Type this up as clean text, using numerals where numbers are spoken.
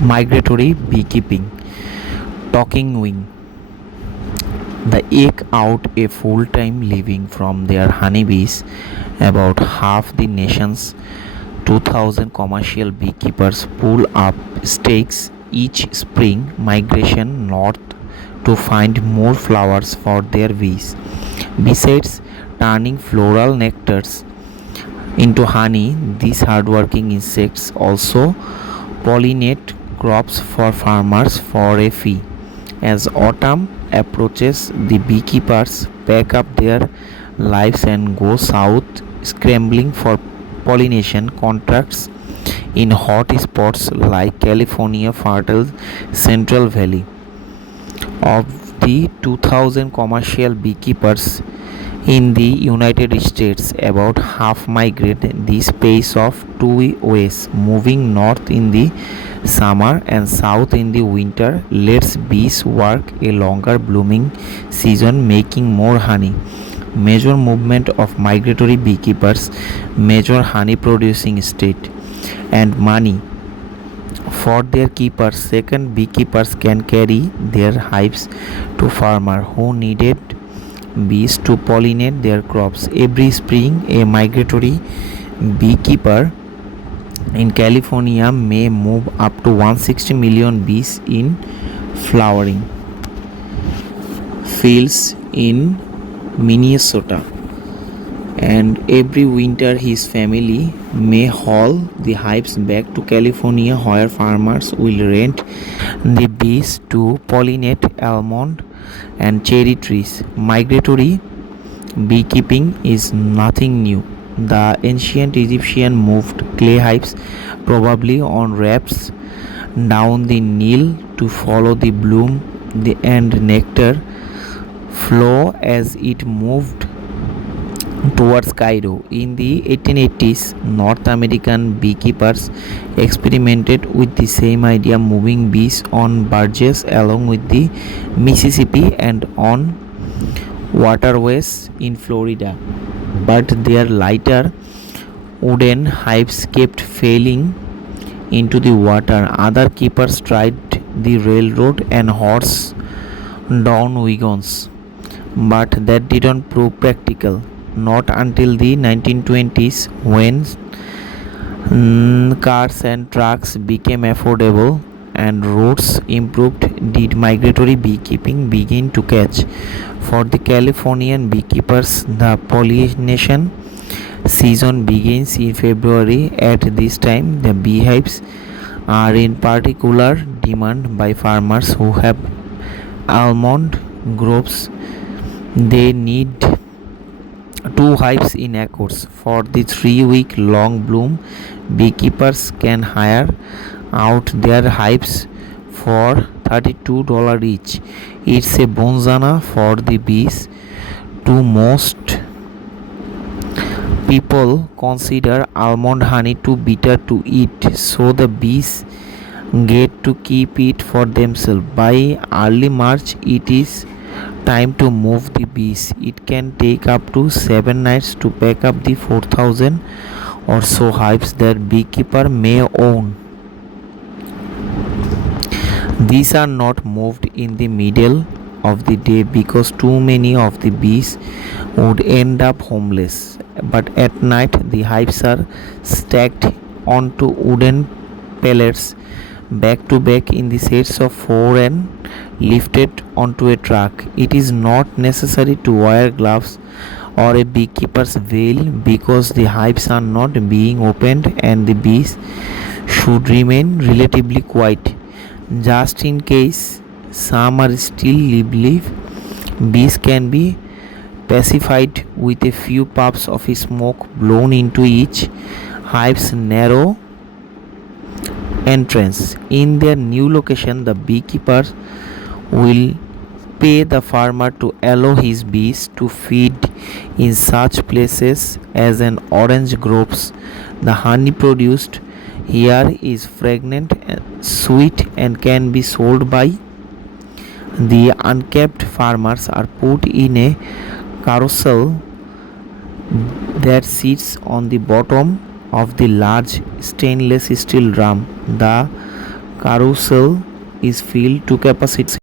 Migratory beekeeping. Talking wing. The eke out a full time living from their honeybees. About half the nation's 2000 commercial beekeepers pull up stakes each spring migration north to find more flowers for their bees. Besides turning floral nectars into honey, these hardworking insects also pollinate crops for farmers for a fee. As autumn approaches, the beekeepers pack up their lives and go south, scrambling for pollination contracts in hot spots like California fertile Central Valley. Of the 2000 commercial beekeepers in the United States, about half migrate this pace of two ways, moving north in the summer and south in the winter. Lets bees work a longer blooming season, making more honey. Major movement of migratory beekeepers, major honey producing state, and money for their keepers. Second, beekeepers can carry their hives to farmers who needed bees to pollinate their crops. Every spring, a migratory beekeeper in California may move up to 160 million bees in flowering fields in Minnesota. And every winter, his family may haul the hives back to California where farmers will rent the bees to pollinate almond and cherry trees. Migratory beekeeping is nothing new. The ancient Egyptian moved clay hives, probably on rafts, down the Nile to follow the bloom and nectar flow as it moved towards Cairo. In the 1880s, North American beekeepers experimented with the same idea, moving bees on barges along with the Mississippi and on waterways in Florida. But their lighter wooden hives kept falling into the water. Other keepers tried the railroad and horse drawn wagons, but that didn't prove practical. Not until the 1920s, when cars and trucks became affordable and roads improved, did migratory beekeeping begin to catch. For the Californian beekeepers, the pollination season begins in February. At this time, the beehives are in particular demand by farmers who have almond groves. They need two hives in acres. For the 3 week long bloom, beekeepers can hire out their hives for $32 each. It's a bonanza for the bees. To most people consider almond honey too bitter to eat, so the bees get to keep it for themselves. By early March, it is time to move the bees. It can take up to 7 nights to pack up the 4000 or so hives that beekeeper may own. These are not moved in the middle of the day because too many of the bees would end up homeless. But at night, the hives are stacked onto wooden pallets back to back in the sets of four and lifted onto a truck. It is not necessary to wear gloves or a beekeeper's veil because the hives are not being opened and the bees should remain relatively quiet. Just in case some are still live, bees can be pacified with a few puffs of smoke blown into each hive's narrow entrance. In their new location, the beekeepers will pay the farmer to allow his bees to feed in such places as an orange groves. The honey produced here is fragrant, sweet, and can be sold by the unkept. Farmers are put in a carousel that sits on the bottom of the large stainless steel drum. The Carousel is filled to capacity.